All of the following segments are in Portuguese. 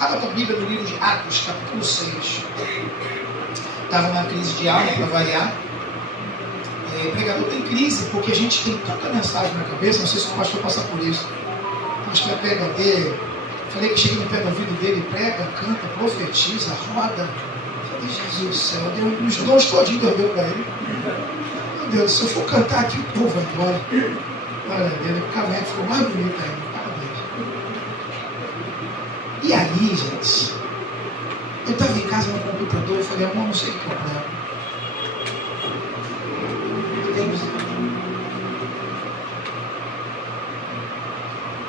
Abra a Bíblia no livro de Atos, capítulo 6. Estava numa crise de alma, para variar. Pregador tem crise porque a gente tem tanta mensagem na cabeça. Não sei se o pastor passa por isso. O pastor é pregadeiro. Falei que chega no pé do ouvido dele, prega, canta, profetiza, roda. Falei, Jesus do céu, Deus, os dons todinhos Deus deu para ele. Meu Deus, se eu for cantar aqui, o povo vai embora. Olha, Deus, o cavanhaque ficou mais bonito ainda. E aí, gente, eu estava em casa no computador e falei, amor, não sei o que problema.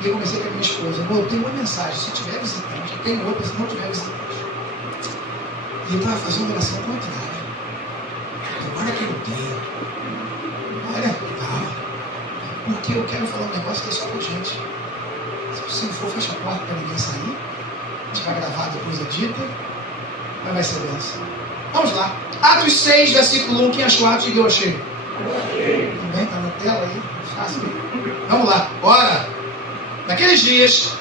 E eu comecei com a minha esposa, amor, eu tenho uma mensagem, se tiver visitante, eu tenho outra, se não tiver visitante. E eu estava fazendo oração contrária. Tomara que não tenha. Olha, calma. Porque eu quero falar um negócio que é só com gente. Se você não for, fecha a porta para ninguém sair. A gente vai gravar depois a dita, mas vai ser benção. Vamos lá. Atos 6, versículo 1. Quem achou Atos? Diga eu achei. Também está na tela aí. Fácil. Vamos lá. Ora, naqueles dias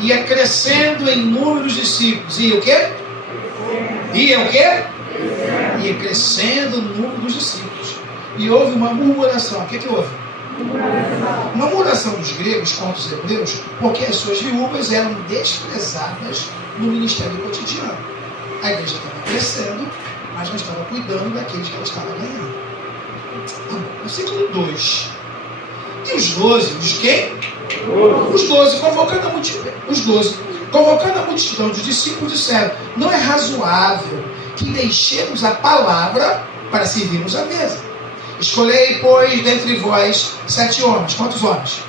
ia crescendo em número dos discípulos. Ia o quê? Ia o quê? Ia crescendo o número dos discípulos. E houve uma murmuração. O que houve? Uma murmuração dos gregos contra os hebreus, porque as suas viúvas eram desprezadas no ministério cotidiano. A igreja estava crescendo, mas não estava cuidando daqueles que ela estava ganhando. Versículo 2. E os 12, os quem? Os 12, convocando a multidão dos discípulos, disseram: não é razoável que deixemos a palavra para servirmos a mesa. Escolhei, pois, dentre vós 7 homens. Quantos homens?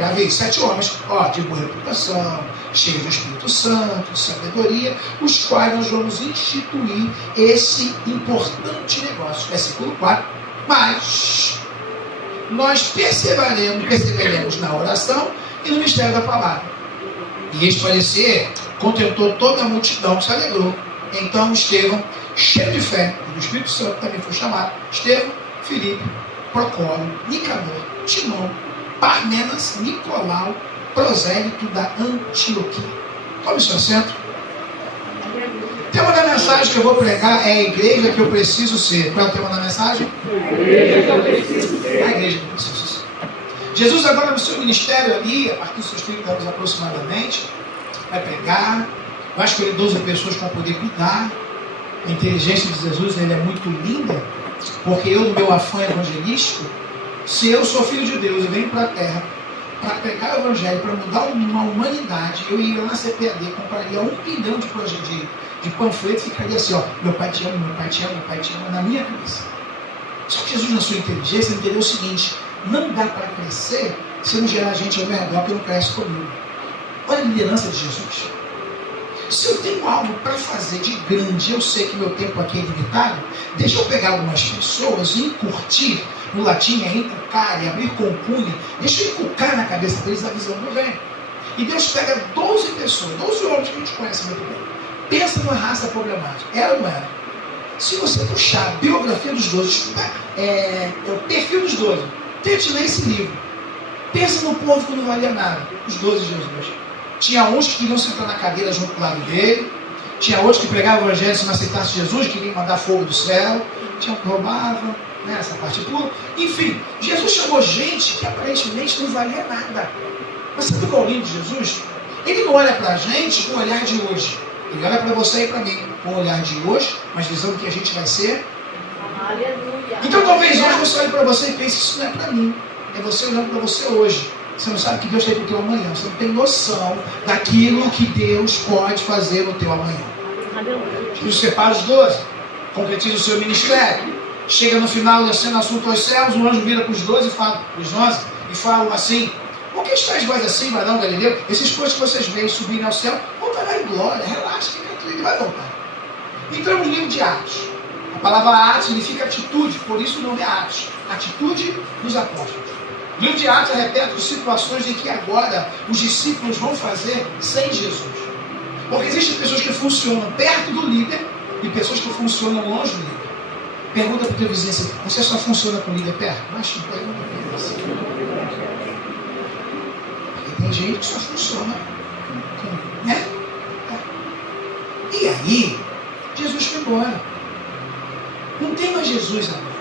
Já vi, 7 homens, de boa reputação, cheios do Espírito Santo, de sabedoria, os quais nós vamos instituir esse importante negócio. Versículo 4. Mas nós perseveremos na oração e no mistério da palavra. E este parecer contentou toda a multidão que se alegrou. Então Estevão, cheio de fé e do Espírito Santo, também foi chamado. Estevão, Filipe, Procório, Nicanor, Timão, Parmenas, Nicolau, prosélito da Antioquia. Tome seu assento. O tema da mensagem que eu vou pregar é a igreja que eu preciso ser. Qual é o tema da mensagem? A igreja que eu preciso ser. A igreja que eu preciso ser. Jesus agora no seu ministério ali, a partir dos seus 30 anos aproximadamente, vai pregar, vai escolher 12 pessoas para poder cuidar. A inteligência de Jesus ele é muito linda, porque eu, no meu afã evangelístico, se eu sou filho de Deus e venho para a terra para pregar o evangelho, para mudar uma humanidade, eu iria na CPAD, compraria 1 bilhão de panfletos e ficaria assim, meu pai te ama, meu pai te ama, meu pai te ama, na minha cabeça. Só que Jesus, na sua inteligência, entendeu o seguinte: não dá para crescer se não gerar gente ao meu redor que não cresce comigo. Olha a liderança de Jesus. Se eu tenho algo para fazer de grande, eu sei que meu tempo aqui é limitado, deixa eu pegar algumas pessoas e encurtir, no latim é inculcar, é abrir compunha, deixa eu inculcar na cabeça deles a visão do reino. E Deus pega 12 pessoas, 12 homens que a gente conhece muito bem. Pensa numa raça problemática. Era ou não era? Se você puxar a biografia dos 12, o perfil dos 12, tente ler esse livro. Pensa no povo que não valia nada, os 12 de Jesus. Tinha uns que queriam sentar na cadeira junto com o lado dele. Tinha outros que pregavam o evangelho se não aceitasse Jesus, queriam mandar fogo do céu. Tinha que roubavam, essa parte pura. Enfim, Jesus chamou gente que aparentemente não valia nada. Mas sabe qual é o lindo de Jesus? Ele não olha para a gente com o olhar de hoje. Ele olha para você e para mim com o olhar de hoje, mas visando que a gente vai ser. Aleluia. Então talvez hoje você olhe para você e pense: isso não é para mim. É você olhando para você hoje. Você não sabe que Deus tem para o teu amanhã. Você não tem noção daquilo que Deus pode fazer no teu amanhã. Jesus separa os 12, concretiza o seu ministério. Chega no final, descendo assunto aos céus, um anjo vira para os 12 e fala, os 11, e falam assim: por que estáis vós assim, varão Galileu? Esses coisas que vocês veem subirem ao céu, voltará em glória, relaxa, fica tudo e vai voltar. Entramos no livro de Atos. A palavra Atos significa atitude, por isso o nome é Atos. Atitude dos apóstolos. O livro de Atos é repleto de situações em que agora os discípulos vão fazer sem Jesus. Porque existem pessoas que funcionam perto do líder e pessoas que funcionam longe do líder. Pergunta para o teu vizinho assim: você só funciona com o líder perto? Mas não pergunta para ele assim. Porque tem gente que só funciona com, Aí, Jesus foi embora. Não tem mais Jesus agora.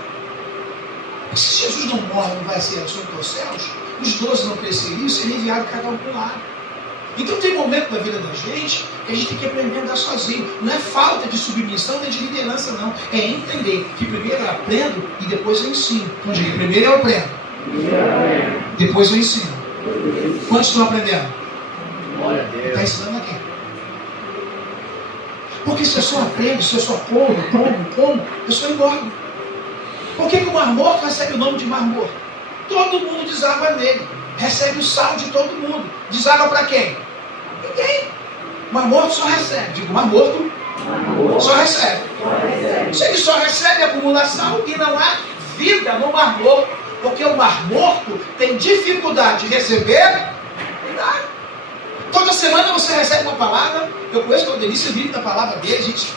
Se Jesus não morre, não vai ser assunto aos céus, os 12 não cresceriam, seria enviado cada um para um lado. Então tem momento da vida da gente que a gente tem que aprender a andar sozinho. Não é falta de submissão nem de liderança, não. É entender que primeiro eu aprendo e depois eu ensino. Então diga, primeiro eu aprendo, depois eu ensino. Quantos estão aprendendo? Está ensinando aqui. Porque se eu só aprendo, se eu só como, eu só engordo. Por que o Mar Morto recebe o nome de Mar Morto? Todo mundo deságua nele. Recebe o sal de todo mundo. Deságua para quem? Ninguém. Mar Morto só recebe. Digo, Mar Morto só recebe. Se ele só recebe, acumula sal e não há vida no Mar Morto. Porque o Mar Morto tem dificuldade de receber e dar. Toda semana você recebe uma palavra. Eu conheço o Delícia, vive da palavra dele. Gente,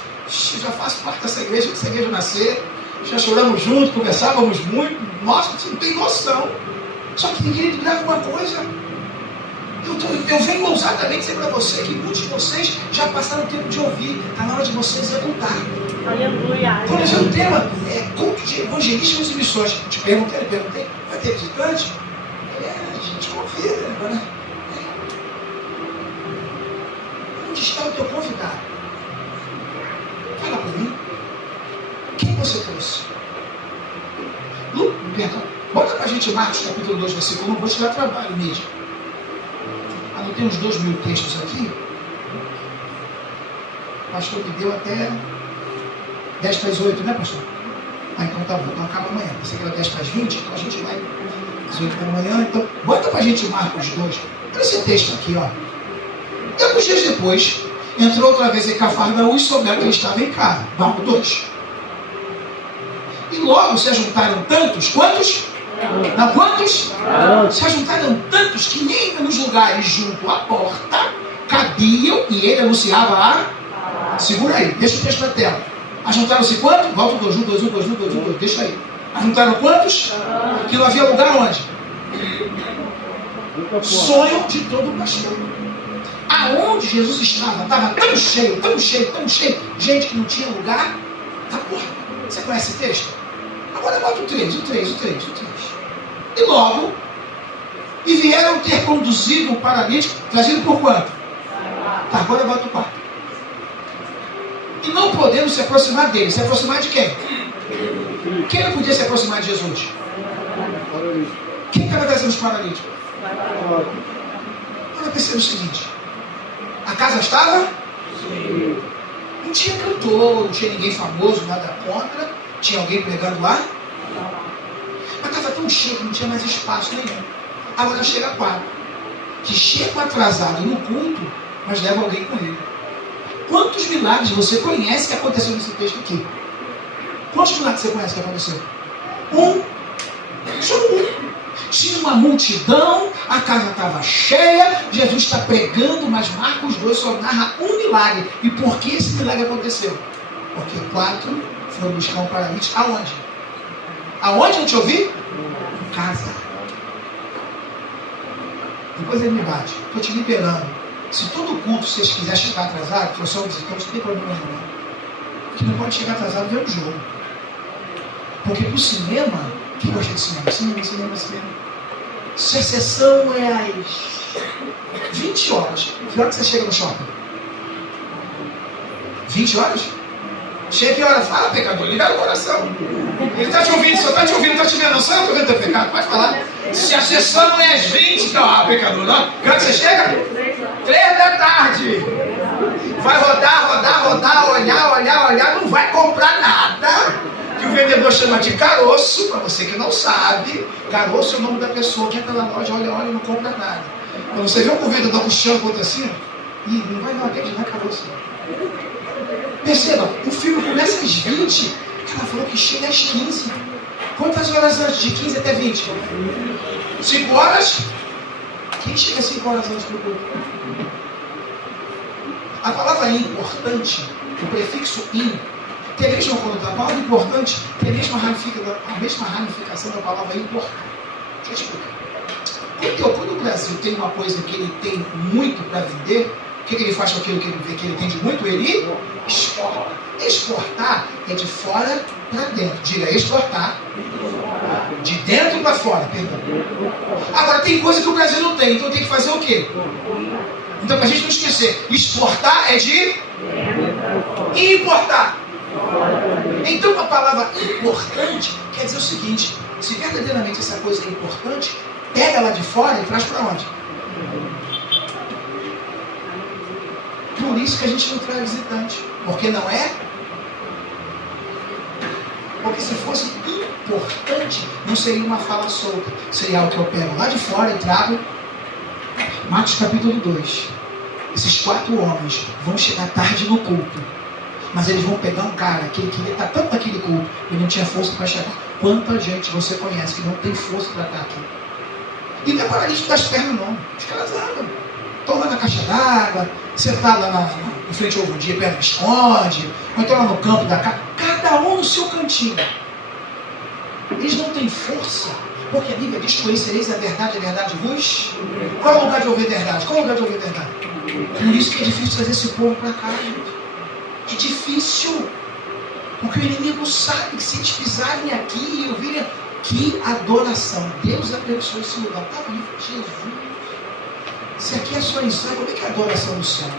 já faço parte dessa igreja nascer. Já choramos juntos, conversávamos muito. Nossa, você não tem noção. Só que ninguém grava uma coisa. Eu venho ousadamente dizer para você que muitos de vocês já passaram o tempo de ouvir. Está na hora de você executar. Aleluia. Por exemplo, o tema é culto de evangelistas e missões. Te perguntei, vai ter visitante? A gente convida, né? Onde está o teu convidado? Fala para mim. Quem você trouxe? Perdão. Bota para a gente Marcos capítulo 2, versículo 1. Vou te dar trabalho, mídia. Anotei uns 2.000 textos aqui. O pastor me deu até 10 para as 8, né, pastor? Então tá bom. Então acaba amanhã. Você que era 10 para as 20, então a gente vai às 8 da manhã. Então, bota para a gente Marcos 2. Olha esse texto aqui, ó. E alguns dias depois, entrou outra vez em Cafarnaum e souberam que ele estava em casa. Marcos 2. E logo se ajuntaram tantos, quantos? Não, quantos? Se ajuntaram tantos que nem nos lugares junto à porta cabiam e ele anunciava a... Segura aí, deixa o texto na tela. Ajuntaram-se quantos? Volta o 2, deixa aí. Ajuntaram quantos? Que não havia lugar onde? Sonho de todo pastor. Aonde Jesus estava tão cheio, gente que não tinha lugar na porta. Você conhece esse texto? Agora bota o 3. E logo, e vieram ter conduzido o paralítico, trazido por quanto? Tá, agora bota o 4. E não podemos se aproximar dele. Se aproximar de quem? Quem não podia se aproximar de Jesus? Quem estava trazendo os paralíticos? Agora perceba o seguinte. A casa estava? Não tinha cantor, não tinha ninguém famoso, nada contra. Tinha alguém pregando lá? Mas estava tão cheio que não tinha mais espaço nenhum. Agora chega 4. Que chega atrasado no culto, mas leva alguém com ele. Quantos milagres você conhece que aconteceu nesse texto aqui? Quantos milagres você conhece que aconteceu? Só um. Tinha uma multidão, a casa estava cheia, Jesus está pregando, mas Marcos 2 só narra um milagre. E por que esse milagre aconteceu? Porque 4 foram buscar um paralítico. Aonde? Aonde eu te ouvi? Em casa. Depois ele me bate. Estou te liberando. Se todo culto vocês quiserem chegar atrasado, for só um visitante, não tem problema não. Porque não pode chegar atrasado ver um jogo. Porque para o cinema, quem gosta de cinema? Cinema. Se a sessão é às 20 horas, que hora que você chega no shopping? 20 horas? Chega que hora? Fala, pecador, liga o coração. Ele está te ouvindo, só está te ouvindo, não está te vendo, não. Só eu estou vendo teu pecado, pode falar. Se a sessão é às 20, então, pecador, não. Que hora que você chega? 3 da tarde. Vai rodar, olhar, não vai comprar nada. Que o vendedor chama de caroço, para você que não sabe. Caroço é o nome da pessoa que entra na loja, olha e não compra nada. Quando você vê um vendedor puxando contra assim, não vai não, aquele não é caroço. Perceba, o filme começa às 20, ela falou que chega às 15. Quantas horas antes? De 15 até 20? 5 horas? Quem chega 5 horas antes do culto? A palavra importante, o prefixo in, tem a mesma conotação. A palavra importante tem a mesma ramificação da palavra importante. Deixa eu explicar. Quando o Brasil tem uma coisa que ele tem muito para vender, O que ele faz com aquilo que ele vê que ele tem de muito? Ele exporta. Exportar é de fora para dentro. Diga, exportar. De dentro para fora, perdão. Agora, tem coisa que o Brasil não tem, então tem que fazer o quê? Então, para a gente não esquecer, exportar é de importar. Então, a palavra importante quer dizer o seguinte: se verdadeiramente essa coisa é importante, pega lá de fora e traz para onde? Por isso que a gente não traz visitante. Porque não é? Porque se fosse importante, não seria uma fala solta. Seria algo que eu pego lá de fora e trago. Marcos capítulo 2. Esses 4 homens vão chegar tarde no culto. Mas eles vão pegar um cara que ele queria estar tanto naquele culto, ele não tinha força para chegar. Quanta gente você conhece que não tem força para estar aqui? E não é paralítico das pernas, não. Os caras andam. Estão lá na caixa d'água, sentado lá em frente ao dia, perto do esconde, ou então lá no campo da casa. Cada um no seu cantinho. Eles não têm força. Porque a Bíblia diz: conhecereis a verdade vos. Qual é o lugar de ouvir verdade? Qual é o lugar de ouvir verdade? Por isso que é difícil trazer esse povo para cá, gente. É difícil. Porque o inimigo sabe que se eles pisarem aqui e ouvirem, que adoração. Deus abençoe esse lugar. Está vivo, Jesus. Se aqui é só ensaio, como é que é a adoração do céu?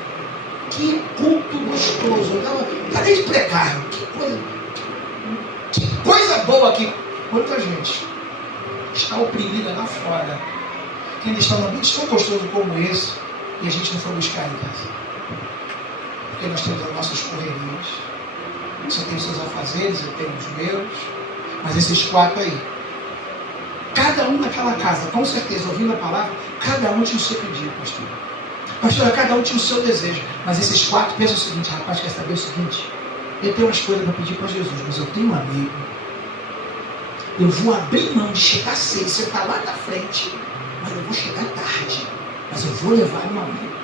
Que culto gostoso. Cadê de pregar? Que coisa boa aqui. Quanta gente está oprimida lá fora, que ainda está num ambiente tão gostoso como esse, e a gente não foi buscar em casa. Porque nós temos as nossas correrias. Você tem os seus afazeres, eu tenho os meus. Mas esses 4 aí, cada um naquela casa, com certeza, ouvindo a palavra, cada um tinha o seu pedido, pastor. Pastor, cada um tinha o seu desejo. Mas esses 4 pensam o seguinte: rapaz, quer saber o seguinte? Eu tenho umas coisas para pedir para Jesus, mas eu tenho um amigo. Eu vou abrir mão de chegar cedo, você está lá na frente, mas eu vou chegar tarde. Mas eu vou levar um amigo.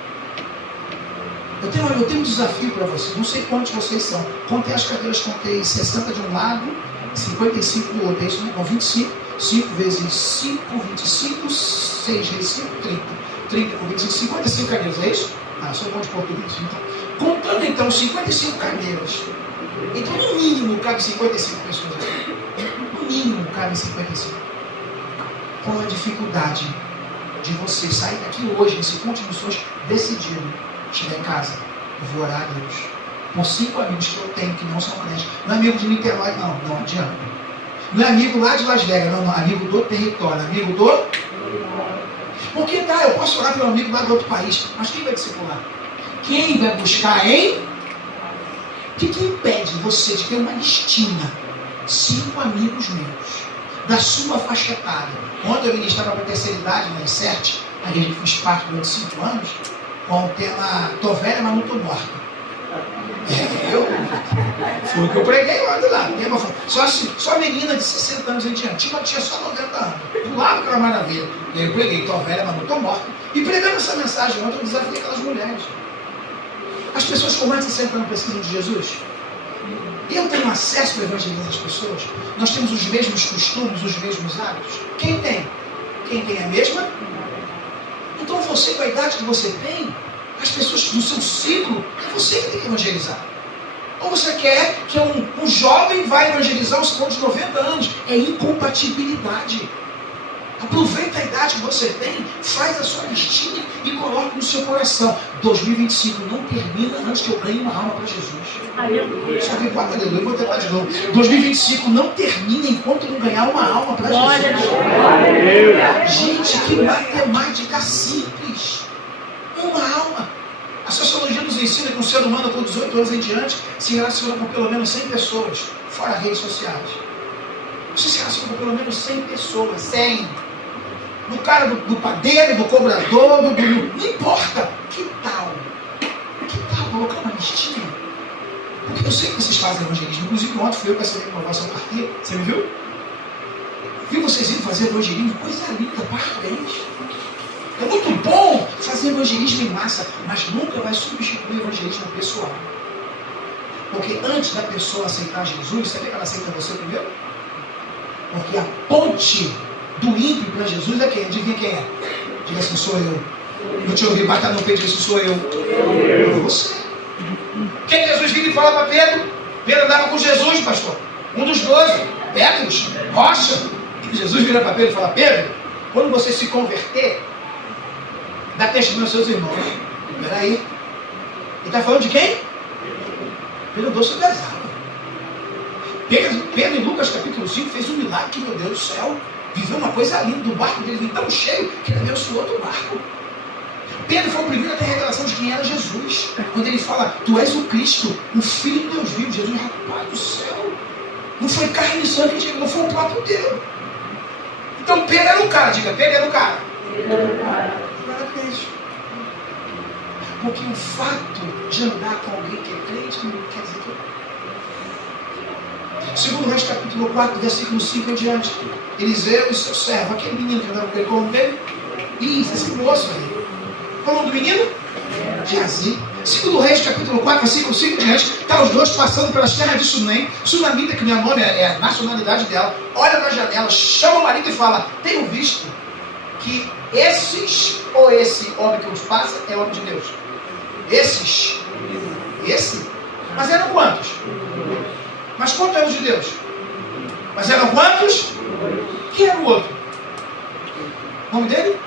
Eu tenho um desafio para vocês. Não sei quantos vocês são. Contei as cadeiras, contei 60 de um lado, 55 do outro. É isso, né? Não, 25. 5 vezes 5, 25, 6 vezes 5, 30. 30 por 25, 55 cadeiras, é isso? Ah, sou bom de português. Então, contando então 55 cadeiras. Então, no mínimo, cabe 55 pessoas aqui. No mínimo, cabe 55. Qual a dificuldade de você sair daqui hoje, nesse ponto de missões, decidido? Chegar em casa, eu vou orar a Deus. Com 5 amigos que eu tenho, que não são crentes. Não é amigo de Niterói, não adianta. Não é amigo lá de Las Vegas, não, amigo do território, amigo do... Porque tá, eu posso orar pelo amigo lá do outro país, mas quem vai discipular? Quem vai buscar, hein? O que impede você de ter uma listinha? 5 amigos meus, da sua faixa etária. Ontem eu ministrava para a terceira idade, na ICERT, a gente fiz parte durante 5 anos, com o tema Tô velha, mas não tô morta. Foi o que eu preguei ontem lá. Só menina de 60 anos em diante. Tinha só 90 anos. Pulava aquela maravilha. E aí eu preguei, tô velha, mas não tô morta. E pregando essa mensagem ontem, eu desafiei aquelas mulheres. As pessoas com mais de 60 anos precisam de Jesus. Eu tenho acesso para evangelizar as pessoas. Nós temos os mesmos costumes, os mesmos hábitos. Quem tem? Quem tem a mesma? Então você, com a idade que você tem, as pessoas do seu ciclo, é você que tem que evangelizar. Ou você quer que um jovem vai evangelizar os com de 90 anos? É incompatibilidade. Aproveita a idade que você tem, faz a sua listinha e coloca no seu coração. 2025 não termina antes que eu ganhe uma alma para Jesus. Só vi 4 aleluia, vou tentar de novo. 2025 não termina enquanto eu não ganhar uma alma para Jesus. Gente, que matemática simples. Uma alma. A sociologia nos ensina que um ser humano com 18 anos em diante se relaciona com pelo menos 100 pessoas, fora redes sociais. Você se relaciona com pelo menos 100 pessoas, 100. Do cara do padeiro, do cobrador, não importa. Que tal? Colocar uma listinha? Porque eu sei que vocês fazem evangelismo. Inclusive ontem fui eu que assinei uma vossa carteira. Você me viu? Vi vocês indo fazer evangelismo. Coisa linda, parabéns. É muito bom fazer evangelismo em massa, mas nunca vai substituir o evangelismo pessoal. Porque antes da pessoa aceitar Jesus, sabe que ela aceita você primeiro? Porque a ponte do ímpio para Jesus é quem? Adivinha quem é? Diga assim, sou eu. Não te ouvi, bata no peito e disse, sou eu. Você. Quem Jesus vira e fala para Pedro? Pedro andava com Jesus, pastor. Um dos 12, Petros, Rocha. E Jesus vira para Pedro e fala, Pedro, quando você se converter, dá testemunho aos seus irmãos. Peraí. Ele está falando de quem? Pedro andou sobre as águas. Pedro, em Lucas capítulo 5, fez um milagre que, meu Deus do céu, viveu uma coisa linda. Do barco dele veio tão cheio que ele abençoou outro barco. Pedro foi o primeiro a ter a revelação de quem era Jesus. Quando ele fala, tu és o Cristo, o Filho de Deus vivo. Jesus, rapaz do céu. Não foi carne e sangue que chegou, não foi o próprio Deus. Então Pedro era um cara, diga, Pedro era um cara. Não era crente. Porque o fato de andar com alguém que é crente não quer dizer que eu. Segundo Reis capítulo 4, versículo 5 em diante. Eliseu e seu servo, aquele menino que andava com ele, como dele? Isso, esse moço aí. Qual é o nome do menino? Geazi. Segundo Reis, capítulo 4, versículo 5 em diante, está os dois passando pelas terras de Sunem. Sunamita, que meu nome é a nacionalidade dela, olha na janela, chama o marido e fala, tenho visto que esses, ou esse homem que nos passa, é homem de Deus. Esses. Esse? Mas eram quantos? Mas quantos eram de Deus? Mas eram quantos? Quem era o outro? O nome dele?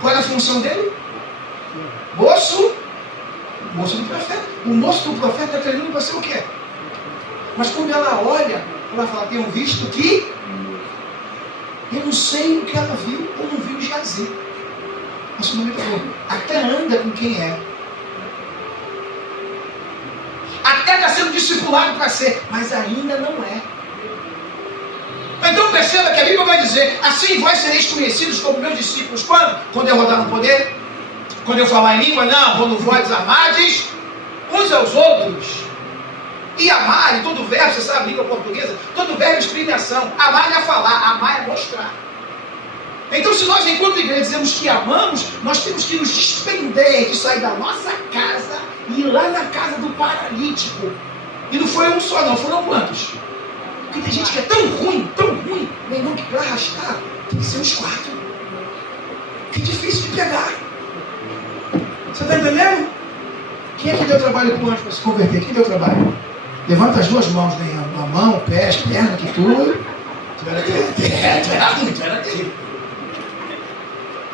Qual era a função dele? Moço do profeta. O moço do profeta está treinando para ser o quê? Mas quando ela olha, ela fala, tenho visto que eu não sei o que ela viu ou não viu Geazi. Mas o nome falou, até anda com quem é. Até está sendo discipulado para ser, mas ainda não é. Então perceba que a Bíblia vai dizer, assim vós sereis conhecidos como meus discípulos. Quando? Quando eu rodar no poder? Quando eu falar em língua? Não, quando vós amardes uns aos outros. E amar, em todo verbo, você sabe, língua portuguesa, todo verbo exprime ação. Amar é falar, amar é mostrar. Então se nós enquanto igreja dizemos que amamos, nós temos que nos despender de sair da nossa casa e ir lá na casa do paralítico. E não foi um só não, foram quantos? Porque tem gente que é tão ruim, meu irmão, que para arrastar tem que ser uns 4. Que difícil de pegar. Você está entendendo? Quem é que deu trabalho para o anjo para se converter? Quem deu trabalho? Levanta as duas mãos, né? A mão, pés, perna, que tudo. Tu era ruim.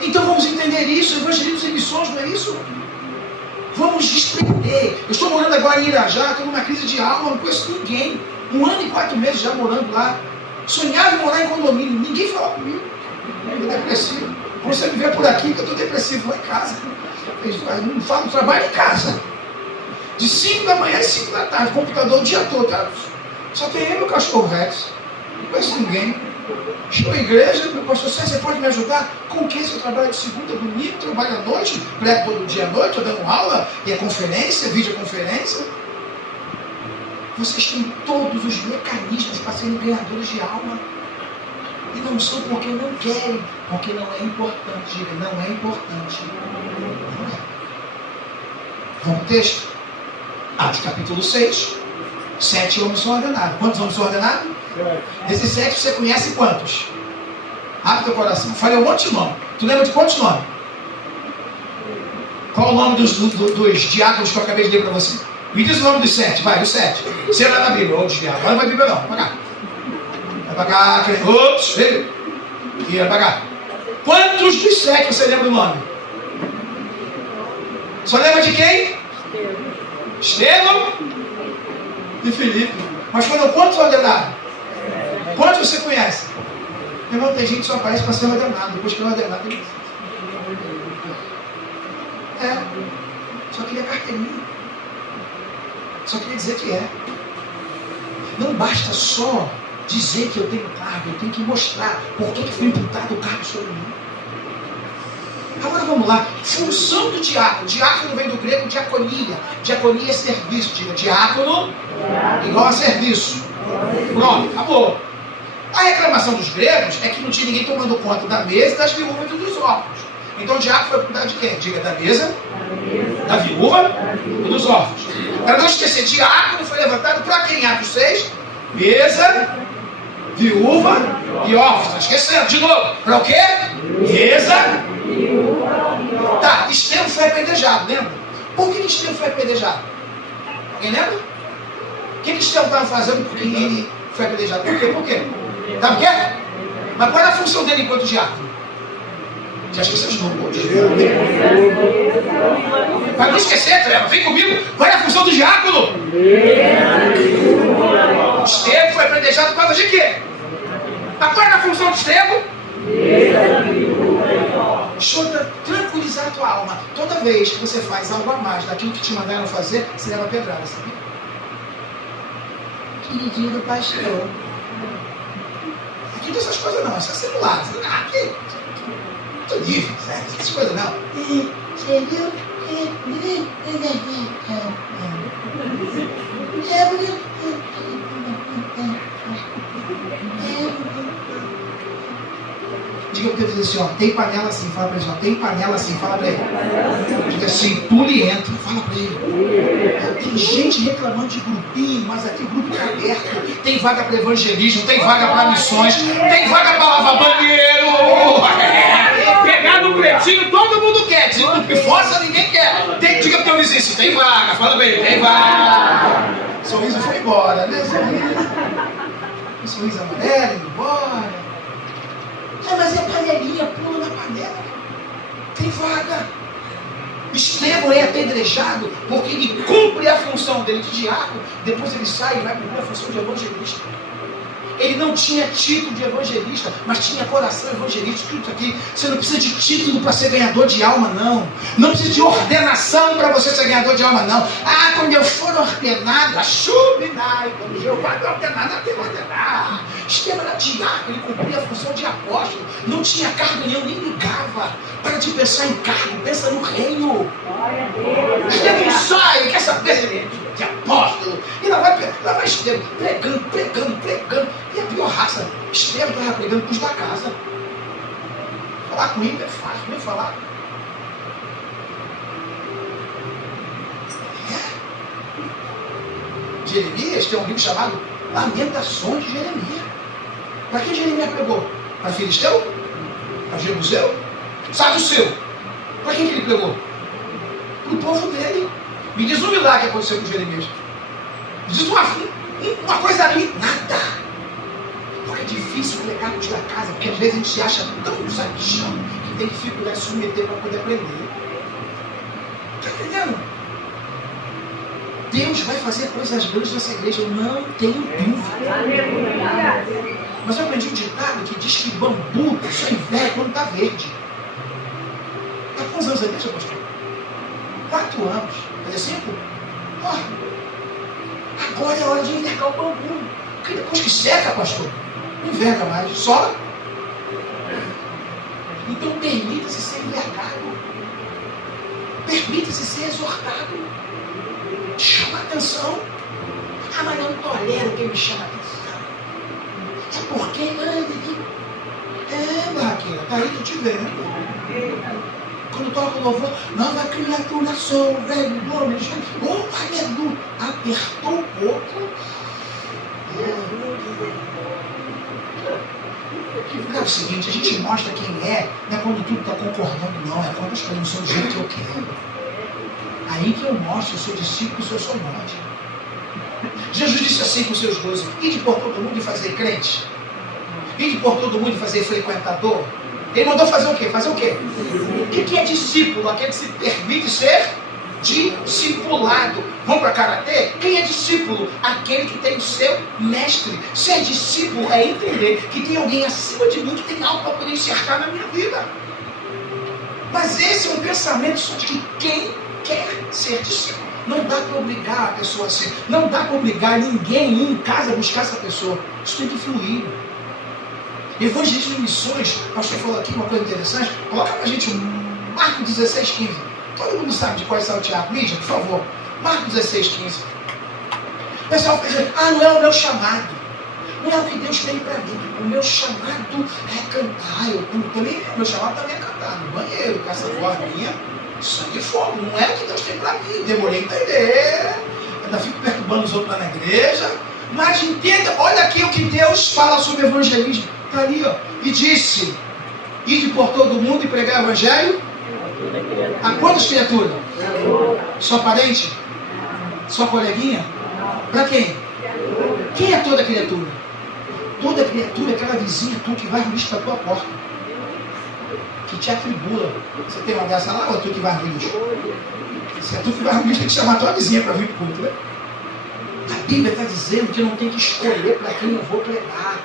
Então vamos entender isso. Evangelismo sem missões, não é isso? Vamos desprender. Eu estou morando agora em Irajá, estou numa crise de alma, não conheço ninguém. 1 ano e 4 meses já morando lá. Sonhava em morar em condomínio. Ninguém falou comigo. Eu estou depressivo. Quando você me vê por aqui, que eu estou depressivo lá em casa. Eu não falo, trabalho em casa. De 5 da manhã às 5 da tarde, computador o dia todo. Cara. Só tem eu e meu cachorro Rex. Não conheço ninguém. Estou em igreja, meu pastor, você pode me ajudar? Com o que? Se eu trabalho de segunda a domingo, trabalho à noite, prego todo dia à noite, estou dando aula, e é conferência, videoconferência. Vocês têm todos os mecanismos para serem ganhadores de alma. E não são porque não querem, porque não é importante. Diga, não é importante. Não é. Vamos pro texto? Atos capítulo 6. 7 homens são ordenados. Quantos homens são ordenados? 7. Desses 7 você conhece quantos? Abre teu coração. Falei um monte de nome. Tu lembra de quantos nomes? Qual o nome dos diáconos que eu acabei de ler para você? Me diz o nome dos 7, vai, os 7. Você vai na Bíblia, ou desviar. Agora não vai na Bíblia não, vai pra cá. Vai pra cá, ops, veio. E vai pra cá. Quantos dos 7 você lembra do nome? Só lembra de quem? Estevão e Filipe. Mas foram quantos ordenados? Quantos você conhece? Meu irmão, tem gente que só aparece para ser ordenado. Depois que é ordenado, ele... Só queria carteirinha. Só queria dizer que é. Não basta só dizer que eu tenho cargo, eu tenho que mostrar por que foi imputado o cargo sobre mim. Agora vamos lá. Função do diácono. Diácono vem do grego diaconia. Diaconia é serviço. Diga, diácono igual a serviço. Pronto, acabou. A reclamação dos gregos é que não tinha ninguém tomando conta da mesa, das viúvas e dos órfãos. Então o diácono foi cuidar de quem? Diga, da mesa, da viúva e dos órfãos. Para não esquecer, diácono foi levantado para quem? Atos 6? Mesa, viúva e órfãos. Esquecendo, de novo. Para o quê? Mesa. Tá, apedrejado, lembra? Por que Estevão foi apedrejado? Alguém lembra? O que Estevão estava fazendo porque ele foi apedrejado? Por quê? Por quê? Sabe o quê? Mas qual era a função dele enquanto diácono? Já esqueceu de novo? Para não esquecer, Treva, vem comigo. Qual é a função do diácono? Estevão foi apedrejado por causa de quê? Mas qual era a função de Estevão? Deixa eu tranquilizar a tua alma. Toda vez que você faz algo a mais daquilo que te mandaram fazer, você leva pedrada, sabe? Queridinho do pastor. Aqui não tem essas coisas não, isso é celular. Aqui, tô livre, sério, essas coisas não. Você viu? Diga para ele assim, ó, tem panela assim, fala para ele, ó, tem panela assim, fala para ele. Diga assim, pule e entra, fala para ele. Tem gente reclamando de grupinho, mas aqui o grupo está aberto. Tem vaga para evangelismo, tem vaga para missões, tem vaga para lavar banheiro. Pegar no pretinho, todo mundo quer. Se tu força, ninguém quer. Diga para o vizinho assim, tem vaga, fala para ele, tem vaga. O sorriso foi embora, né? O sorriso amarelo, indo embora. Mas é panelinha, pula na panela. Tem vaga. Estevão é apedrejado porque ele cumpre a função dele de diácono. Depois ele sai e vai cumprir a função de evangelista. Ele não tinha título de evangelista, mas tinha coração evangelista. Escrito aqui, você não precisa de título para ser ganhador de alma, não. Não precisa de ordenação para você ser ganhador de alma, não. Ah, quando eu for ordenado, chuminai, quando Jeová me ordenar, não tem que ordenar. Estevão era diácono, ele cumpria a função de apóstolo. Não tinha cargo nenhum, nem ligava. Para de pensar em cargo, pensa no reino. Estevão sai, quer saber de apóstolo. E lá vai Estevão pregando. E a pior raça, Estevão estava pregando com os da casa. Falar com ele é fácil, nem falar. Jeremias tem um livro chamado Lamentações de Jeremias. Para quem Jeremias pregou? Para Filisteu? Para Jebuseu? Saduceu? Para quem que ele pregou? Para o povo dele. Me diz um milagre que aconteceu com Jeremias. Me diz uma coisa ali, nada. Porque é difícil pregar com os da casa, porque às vezes a gente se acha tão sabichão que tem dificuldade de se submeter para poder aprender. Está entendendo? Deus vai fazer coisas grandes nessa igreja, eu não tenho dúvida. Mas eu aprendi um ditado que diz que bambu só enverga quando está verde. Há quantos anos a igreja, pastor? 4 anos. Quer dizer 5? Agora é hora de envergar o bambu. Porque depois que seca, pastor, não enverga mais, sola. Então permita-se ser envergado. Permita-se ser exortado. Chama a atenção. Mas eu não tolero quem me chama a atenção. É porque, barraqueira, tá aí, tô te vendo. Quando toca o louvor, nova criatura sou, velho, nome, aleluia. Apertou um pouco. É o seguinte, a gente mostra quem é, não é quando tudo está concordando, não, é quando as coisas não são do jeito que eu quero. Aí que eu mostro, eu sou discípulo, eu sou monte. Jesus disse assim com os seus 12: ide por todo mundo e fazer crente. Ide por todo mundo e fazer frequentador. Ele mandou fazer o quê? Fazer o quê? O que é discípulo? Aquele que se permite ser discipulado. Vamos para karatê? Quem é discípulo? Aquele que tem o seu mestre. Ser discípulo é entender que tem alguém acima de mim que tem algo para poder enxergar na minha vida. Mas esse é um pensamento só de que quem quer ser discípulo. Não dá para obrigar a pessoa a ser. Não dá para obrigar ninguém a ir em casa buscar essa pessoa. Isso tem que fluir. Evangelismo e missões, o pastor falou aqui uma coisa interessante. Coloca para a gente Marcos 16:15. Todo mundo sabe de qual é o teatro? Mídia, por favor. Marcos 16:15. O pessoal pensa, não é o meu chamado. Não é o que Deus tem para mim. O meu chamado é cantar. O meu chamado também é cantar. No banheiro, com essa voz minha, sangue e fogo. Não é o que Deus tem para mim. Demorei a entender. Ainda fico perturbando os outros lá na igreja. Mas entenda, olha aqui o que Deus fala sobre evangelismo. Está ali, ó. E disse: ide por todo mundo e pregar o evangelho A quantas criaturas? Só parente? Só coleguinha? Para quem? Quem é toda criatura? Toda criatura é aquela vizinha tua que vai no lixo para a tua porta, que te atribula. Você tem uma dessa lá ou é tu que vai no lixo? Se é tu que vai no lixo, tem que chamar a tua vizinha para vir para o culto, né? A Bíblia está dizendo que eu não tenho que escolher para quem eu vou pregar.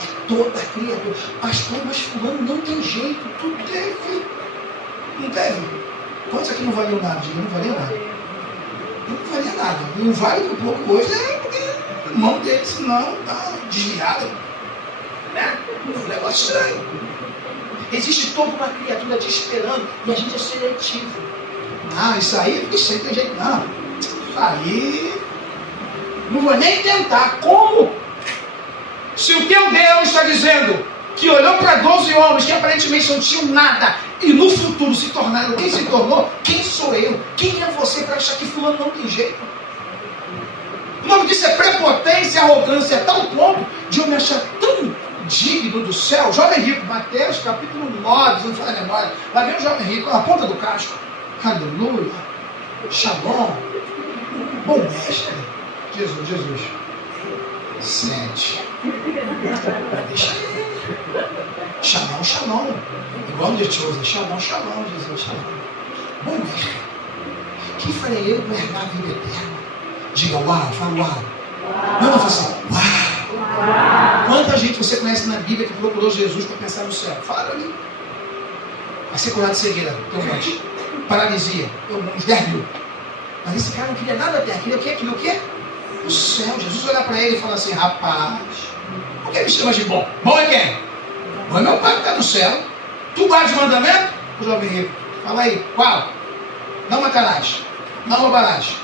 É toda criatura. Pastor, mas fulano não tem jeito. Tu teve. Não teve? Quantos aqui não valiam nada? Diga, não valia nada. Não valia nada. Não vale um pouco hoje, porque a mão dele, senão, está desviada. Né? É um negócio estranho. Existe toda uma criatura te esperando e a gente é seletivo. Isso aí tem jeito. Não. Isso aí. Não vou nem tentar. Como? Se o teu Deus está dizendo que olhou para 12 homens que aparentemente não tinham nada e no futuro se tornaram quem se tornou, quem sou eu? Quem é você para achar que fulano não tem jeito? O nome disso é prepotência, arrogância, a tal ponto de eu me achar tão digno do céu. Jovem rico, Mateus capítulo 9, se não fala a memória. Lá vem o jovem rico, na ponta do casco. Aleluia. Shalom. Bom mestre. Jesus. 7. Deixa ele. Shalom. Igual de José. Shalom, Jesus. Shalom. Bom mestre. Que farei eu para herdar a vida eterna? Diga uau, fala uau. Não, fala assim, uau. Quanta gente você conhece na Bíblia que procurou Jesus para pensar no céu? Fala para mim. Vai ser curado de cegueira, tem um monte. Paralisia, uns 10 mil. Mas esse cara não queria nada da terra, queria o quê? Queria o quê? O céu. Jesus olha para ele e fala assim, rapaz, por que me chama de bom? Bom é quem? Bom é meu pai que está no céu. Tu guarda o mandamento? O jovem rico. Fala aí, qual? Não matarás, não roubarás,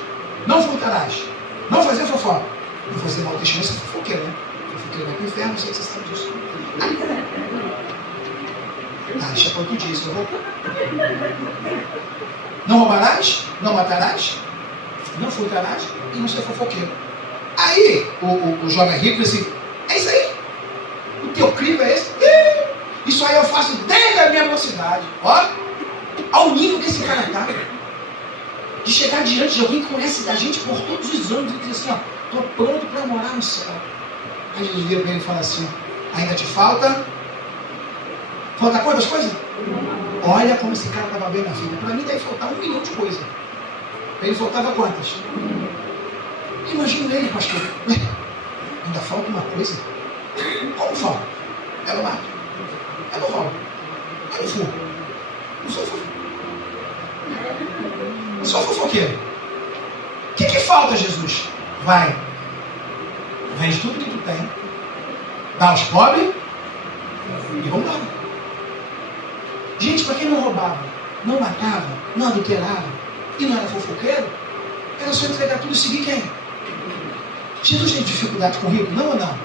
não furtarás, não fazer fofoca, não fazer mal testemunho, você é fofoqueiro, né? Fofoqueiro vai para o inferno, não sei se você sabe disso. Deixa para outro dia, isso eu vou. Não roubarás, não matarás, não furtarás e não ser fofoqueiro. Aí, o jovem rico disse assim, é isso aí. O teu crivo é esse? Isso aí eu faço desde a minha mocidade. Ó, ao nível que esse cara está. De chegar diante de alguém que conhece a gente por todos os anos e dizer assim, ó, estou pronto para morar no céu. Aí Jesus vira para ele e fala assim, ainda te falta quantas coisas? Olha como esse cara estava bem na vida. Para mim deve faltar 1 milhão de coisas. Para ele faltava quantas? Imagina ele, pastor. Ainda falta uma coisa. Como falta? Eu não mato. Eu não roubo. Eu não furo. Não sou fofoqueiro. Eu sou fofoqueiro. O que falta, Jesus? Vai. Vende tudo que tu tem. Dá aos pobres. E vamos lá. Gente, para quem não roubava, não matava, não adulterava e não era fofoqueiro, era só entregar tudo e seguir quem? Jesus tem dificuldade com o rico? Não ou não?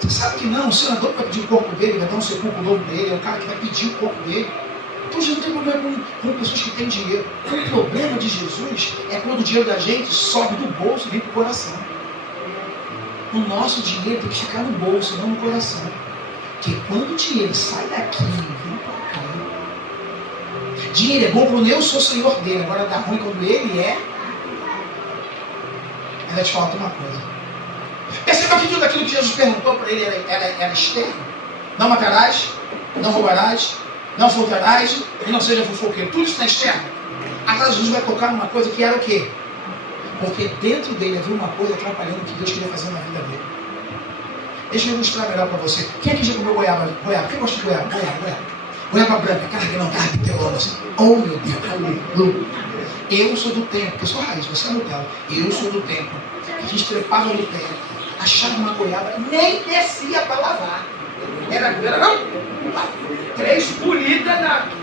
Você sabe que não, o senador vai pedir o corpo dele, vai dar um sepulcro novo para ele, é o cara que vai pedir o corpo dele. Então Jesus não tem problema com pessoas que têm dinheiro. O problema de Jesus é quando o dinheiro da gente sobe do bolso e vem para o coração. O nosso dinheiro tem que ficar no bolso, não no coração. Porque quando o dinheiro sai daqui e vem para cá, dinheiro é bom quando eu sou senhor dele, agora dá ruim quando ele é. Ainda te falta uma coisa. Perceba que tudo aquilo que Jesus perguntou para ele era externo. Não matarás, não roubarás, não furtarás e não seja fofoqueiro. Tudo isso é externo. Agora Jesus vai tocar numa coisa que era o quê? Porque dentro dele havia uma coisa atrapalhando o que Deus queria fazer na vida dele. Deixa eu ilustrar melhor para você. Quem aqui já comeu goiaba? Quem gosta de goiaba? Goiaba branca, carne pitelona assim. Oh meu Deus, aleluia. Eu sou do tempo, porque eu sou raiz, você é Nutella. Eu sou do tempo que a gente trepava no tempo, achava uma goiaba, nem descia para lavar. Era não? 3 polidas,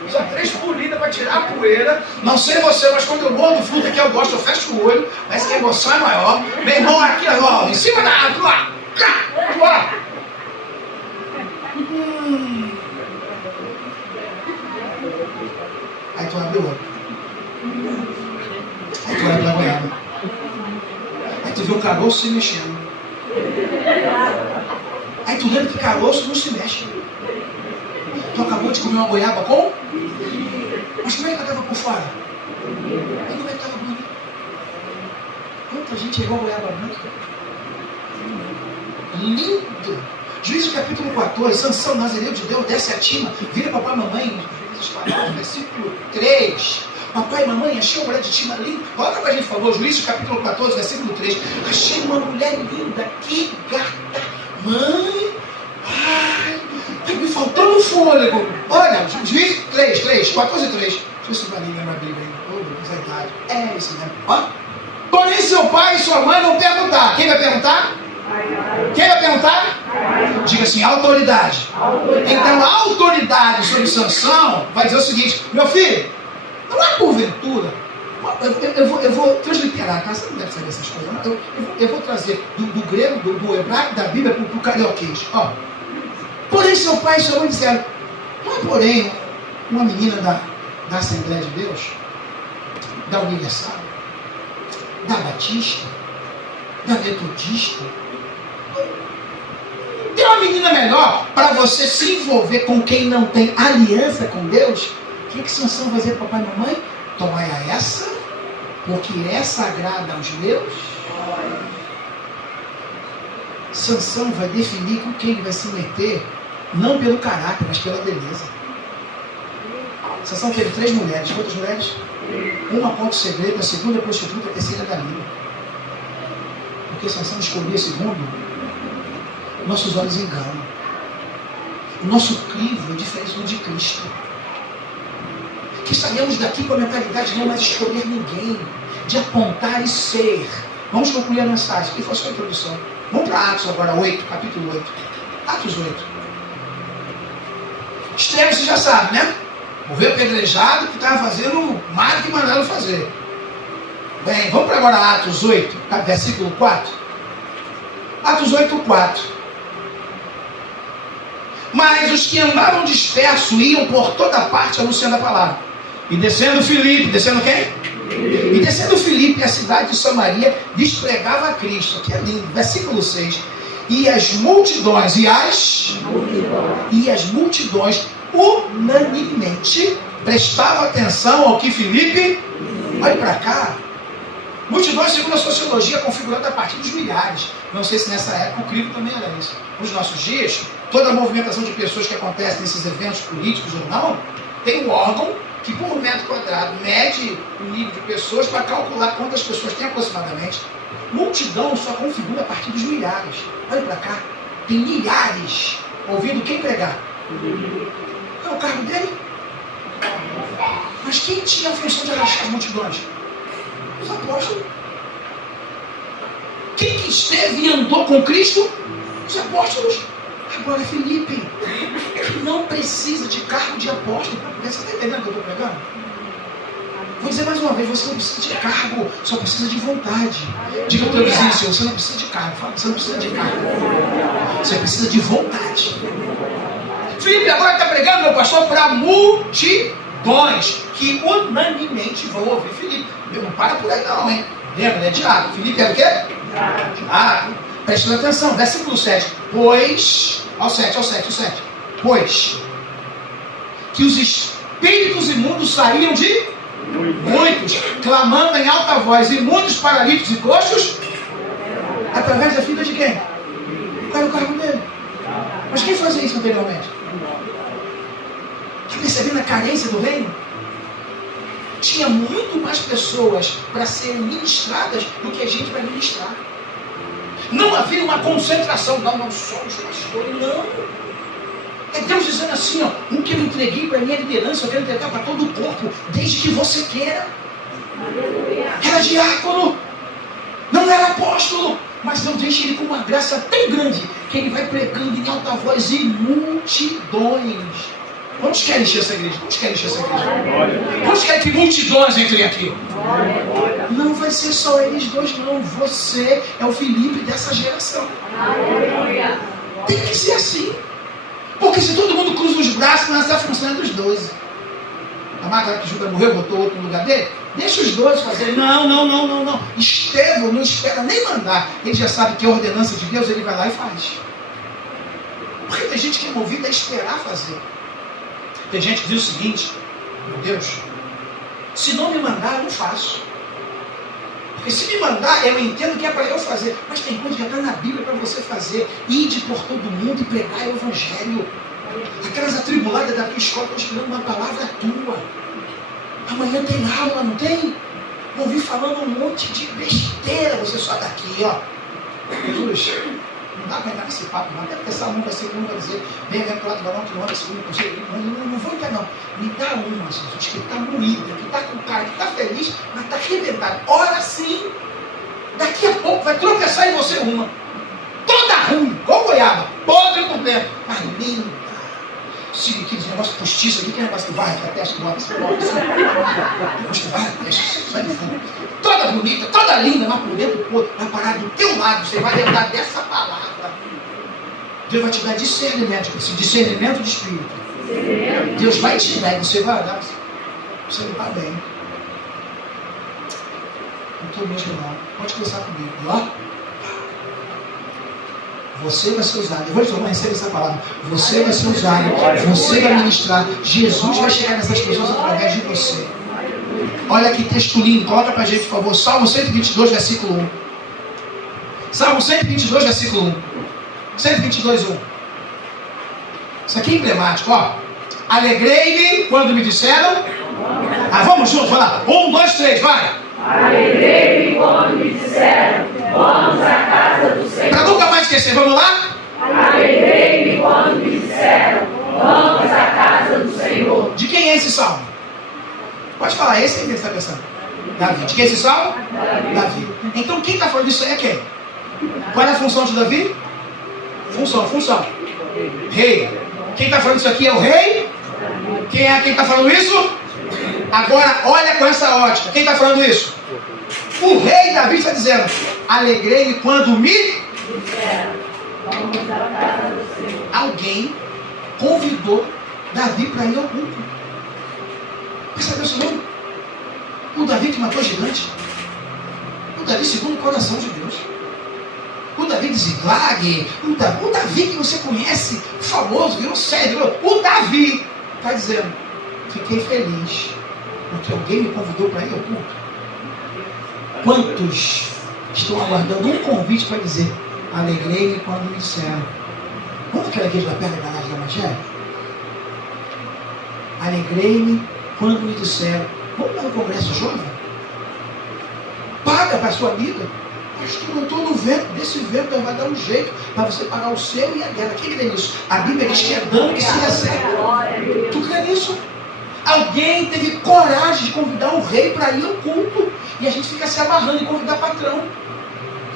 só 3 polidas para tirar a poeira. Não sei você, mas quando eu mordo fruta que eu gosto, eu fecho o olho, mas que a emoção é maior. Meu irmão aqui, ó, em cima da árvore, lá. Aí tu abre o olho. Aí tu olha pra goiaba. Aí tu vê o caroço se mexendo. Aí tu lembra que caroço não se mexe. Tu acabou de comer uma goiaba com? Mas como é que Por fora. E como é que estava bonito? Quanta gente é igual goiaba branca. Lindo. Juízes capítulo 14, Sansão, Nazireu de Deus, desce a tima, vira papai e mamãe, versículo 3. Papai e mamãe, achei uma mulher de tima linda. Coloca pra gente, por favor, Juízes capítulo 14, versículo 3. Achei uma mulher linda, que gata. Mãe, ai, tá me faltando fôlego. Olha, Juízes 14, 3. Deixa eu ver se vai lembrar a Bíblia aí. Oh, idade. É isso mesmo. Ó. Porém, seu pai e sua mãe vão perguntar. Quem vai perguntar? Quem vai perguntar? Diga assim, autoridade. Então a autoridade sobre Sansão vai dizer o seguinte: meu filho, não há porventura, eu vou transliterar, tá? Você não deve saber essas coisas, não. Eu vou trazer do grego, do hebraico da Bíblia para o carioquês. Ó. Porém seu pai e sua mãe disseram, não é porém uma menina da Assembleia de Deus, da Universal, da Batista, da Metodista? Tem uma menina melhor para você se envolver com quem não tem aliança com Deus? O que Sansão vai dizer para papai e mamãe? Tomai a essa, porque essa agrada aos meus. Sansão vai definir com quem ele vai se meter, não pelo caráter, mas pela beleza. Sansão teve 3 mulheres. Quantas mulheres? Uma conta o segredo, a segunda prostituta, a terceira Dalila. Porque Sansão escolhia segundo. Nossos olhos enganam. O nosso crivo é diferente do de Cristo. Que saímos daqui com a mentalidade de não mais escolher ninguém, de apontar e ser. Vamos concluir a mensagem. E foi só a introdução. Vamos para Atos agora, 8, capítulo 8. Atos 8. Estevão, você já sabe, né? Morreu apedrejado que estava fazendo mais do que mandaram fazer. Bem, vamos para agora Atos 8, versículo 4. Atos 8, 4. Mas os que andavam dispersos iam por toda parte anunciando a palavra. E descendo Filipe, descendo quem? E descendo Filipe, a cidade de Samaria, lhes pregava a Cristo. Que é lindo, versículo 6. E as multidões, unanimemente prestavam atenção ao que Filipe, olha para cá. Multidões, segundo a sociologia, configurada a partir dos milhares. Não sei se nessa época o crivo também era isso. Nos nossos dias, toda a movimentação de pessoas que acontece nesses eventos políticos ou não, tem um órgão que por metro quadrado mede o nível de pessoas para calcular quantas pessoas tem aproximadamente. Multidão só configura a partir dos milhares. Olha para cá, tem milhares ouvindo quem pregar. Qual é o cargo dele? Mas quem tinha a função de arrastar as multidões? Os apóstolos. Quem que esteve e andou com Cristo? Os apóstolos. Agora Filipe, que não precisa de cargo de apóstolo. Você está entendendo o que eu estou pregando? Vou dizer mais uma vez, você não precisa de cargo, só precisa de vontade. Diga para o teu vizinho, você não precisa de cargo. Fala, você não precisa de cargo. Você precisa de vontade. Filipe agora está pregando, meu pastor, para multidões que unanimemente vão ouvir Filipe. Não para por aí não, hein? Lembra, né? Diácono. Filipe era o quê? Diácono. Prestando atenção, versículo 7. Pois, ao 7. Pois, que os espíritos imundos saíam de muitos, clamando em alta voz, e muitos paralíticos e coxos, através da filha de quem? Qual era o cargo dele? Mas quem fazia isso anteriormente? Está percebendo a carência do reino? Tinha muito mais pessoas para serem ministradas do que a gente vai ministrar. Não havia uma concentração, não só os pastores, não. É Deus dizendo assim, ó, o que eu entreguei para a minha liderança, eu quero entregar para todo o corpo, desde que você queira. Era diácono, não era apóstolo, mas Deus deixa ele com uma graça tão grande, que ele vai pregando em alta voz e multidões. Quantos querem encher essa igreja? Quantos querem encher essa igreja? Quantos querem que multidões entrem aqui? Não vai ser só eles dois, não. Você é o Filipe dessa geração. Tem que ser assim. Porque se todo mundo cruza os braços, nós está funcionando dos 12. A máquina que Judas morreu, botou outro no lugar dele. Deixa os 12 fazerem. Não. Estevão não espera nem mandar. Ele já sabe que a ordenança de Deus, ele vai lá e faz. Porque tem gente que é movida a esperar fazer. Tem gente que diz o seguinte: meu Deus, Se não me mandar, eu não faço. Porque se me mandar, eu entendo que é para eu fazer. Mas tem coisa que está na Bíblia para você fazer. Ide por todo mundo e pregar o Evangelho. Aquelas atribuladas da tua escola estão esperando uma palavra tua. Amanhã tem aula, não tem? Vou vir falando um monte de besteira. Você só está aqui, ó. Jesus, não dá para entrar nesse papo, não. Até porque Salmo vai ser como vai dizer, bem-aventurado varão que não anda segundo o conselho. Não vou entrar, não. Me dá uma, Jesus, que está moída, que está com cara, que está feliz, mas está arrebentado. Ora sim, daqui a pouco vai tropeçar em você uma. Toda ruim, igual goiaba, podre por dentro, mas linda. Sim, aquele negócio postiço aqui, que é negócio que vai, que a testa bota, assim. Negócio que vai, a testa, sai de fundo. Toda bonita, toda linda, mas por dentro, pô, vai parar do teu lado, você vai lembrar dessa palavra. Deus vai te dar discernimento, esse discernimento de espírito. Deus vai te dar e você vai olhar, você não está bem. Não estou mesmo não. Pode começar comigo, ó. Você vai ser usado. Eu vou te tomar, recebe essa palavra. Você vai ser usado. Você vai ministrar. Jesus vai chegar nessas pessoas através de você. Olha que texto lindo. Coloca pra gente, por favor. Salmo 122, versículo 1. Salmo 122, versículo 1. 122, 1. Isso aqui é emblemático, ó. Alegrei-me quando me disseram. Vamos juntos, vai lá. 1, 2, 3, vai. Alegrei-me quando me disseram, vamos à casa do Senhor. Para nunca mais esquecer, vamos lá? Alegrei-me quando me disseram, vamos à casa do Senhor. De quem é esse salmo? Pode falar, esse aí que você está pensando. Davi. De quem é esse salmo? Davi. Então quem está falando isso aí é quem? Qual é a função de Davi? Função. Rei. Quem está falando isso aqui é o rei? Quem é quem está falando isso? Agora, olha com essa ótica. Quem está falando isso? O rei Davi está dizendo: alegrei-me quando me... Alguém convidou Davi para ir ao culto. Presta atenção, não? O Davi que matou gigante. O Davi segundo o coração de Deus. O Davi de Ziklag. O Davi que você conhece, famoso, virou sério. O Davi está dizendo: fiquei feliz porque alguém me convidou para ir ao culto. Quantos estão aguardando um convite para dizer: alegrei-me quando me disseram? Vamos aquela igreja da perna da garagem da Magéria? Alegrei-me quando me disseram: vamos lá no congresso jovem? Paga para sua amiga. Pastor, eu estou no vento, desse vento vai dar um jeito para você pagar o seu e a dela. Quem crê nisso? A Bíblia diz que é dano que se recebe. Tu crê nisso? Alguém teve coragem de convidar o rei para ir ao culto. E a gente fica se amarrando em convidar patrão.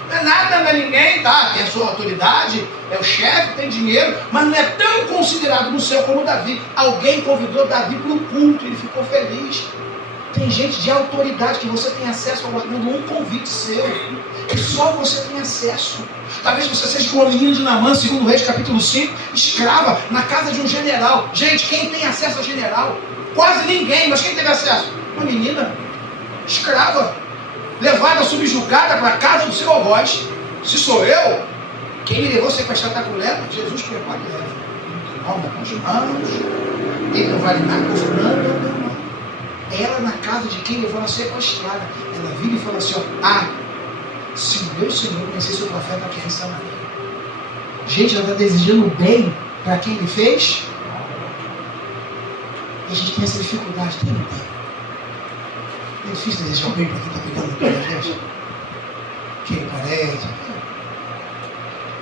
Não é nada, não é ninguém, tá? Tem a sua autoridade, é o chefe, tem dinheiro, mas não é tão considerado no céu como Davi. Alguém convidou Davi para o culto, ele ficou feliz. Tem gente de autoridade que você tem acesso aguardando um convite seu, que só você tem acesso. Talvez você seja como a menina de Naamã, segundo Reis, capítulo 5, escrava na casa de um general. Gente, quem tem acesso a general? Quase ninguém, mas quem teve acesso? Uma menina escrava, levada subjugada para a casa do seu algoz. Se sou eu, quem me levou a sequestrar está com lepra? Jesus prepara e leva. Alma com as mãos, ele não vale nada, não. Ela na casa de quem levou ela sequestrada. Ela vira e fala assim: se o meu Senhor conhecesse o profeta que é em Samaria. Gente, ela está desejando bem para quem ele fez. E a gente tem essa dificuldade, tem ou não tem? É difícil desejar bem para quem está pegando no pé da gente. Aquele parede,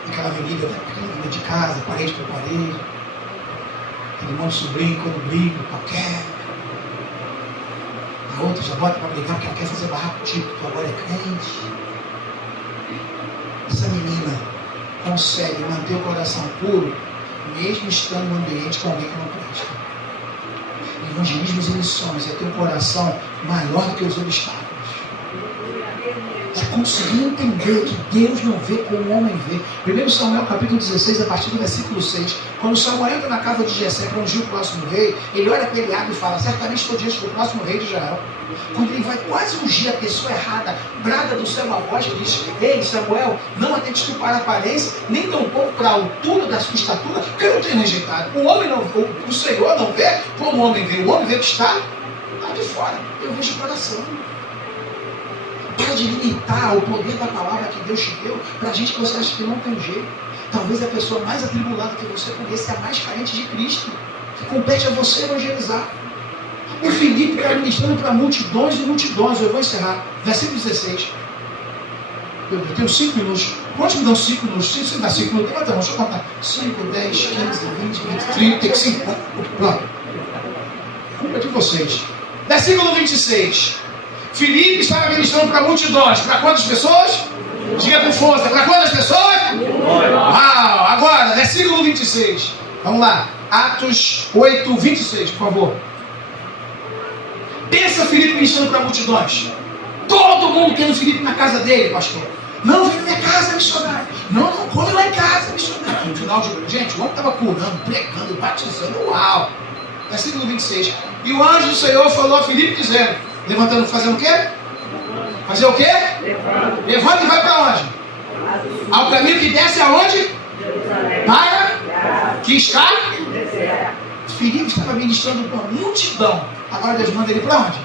aquela avenida de casa, parede por parede, aquele irmão sobrinho quando briga, qualquer. A outra já bota para brigar porque ela quer fazer barraco tipo, tu agora é crente. Essa menina consegue manter o coração puro, mesmo estando no ambiente com alguém que não presta. Evangelismos e missões é ter um coração maior do que os obstáculos. É conseguir entender que Deus não vê como o homem vê. 1 Samuel capítulo 16, a partir do versículo 6. Quando Samuel entra na casa de Jessé para ungir o próximo rei, ele olha para Eliabe e fala: certamente estou diante do próximo rei de Israel. Quando ele vai quase ungir a pessoa errada, brada do céu a voz e diz: ei Samuel, não atentes tu para a aparência, nem tampouco para a altura da sua estatura, porque eu não tenho rejeitado. O Senhor não vê como o homem vê. O homem vê que está de fora, eu vejo o coração. Para de limitar o poder da palavra que Deus te deu para gente que você acha que não tem jeito. Talvez a pessoa mais atribulada que você conheça é a mais carente de Cristo, que compete a você evangelizar. O Filipe está ministrando para multidões e multidões. Eu vou encerrar. Versículo 16. Eu tenho 5 minutos. Quantos me dão 5 minutos? Se dá 5 minutos, levanta a mão, deixa eu contar. 5, 10, 15, 20, 20, 30, 5. Pronto. Culpa de vocês. Versículo 26. Filipe estava ministrando para multidões. Para quantas pessoas? Diga com força. Para quantas pessoas? Uau! Agora, versículo 26. Vamos lá. Atos 8, 26, por favor. Pensa Filipe ministrando para multidões. Todo mundo tendo Filipe na casa dele, pastor. Não, vem na minha casa, missionário. Não, come lá em casa, missionário. No final de... Gente, o homem estava curando, pregando, batizando. Uau! Versículo 26. E o anjo do Senhor falou a Filipe dizendo, levantando, fazendo o quê? Fazer o quê? Levanta e vai para onde? Ao caminho que desce aonde? Para que está? Filipe estava ministrando para uma multidão. Agora Deus manda ele para onde?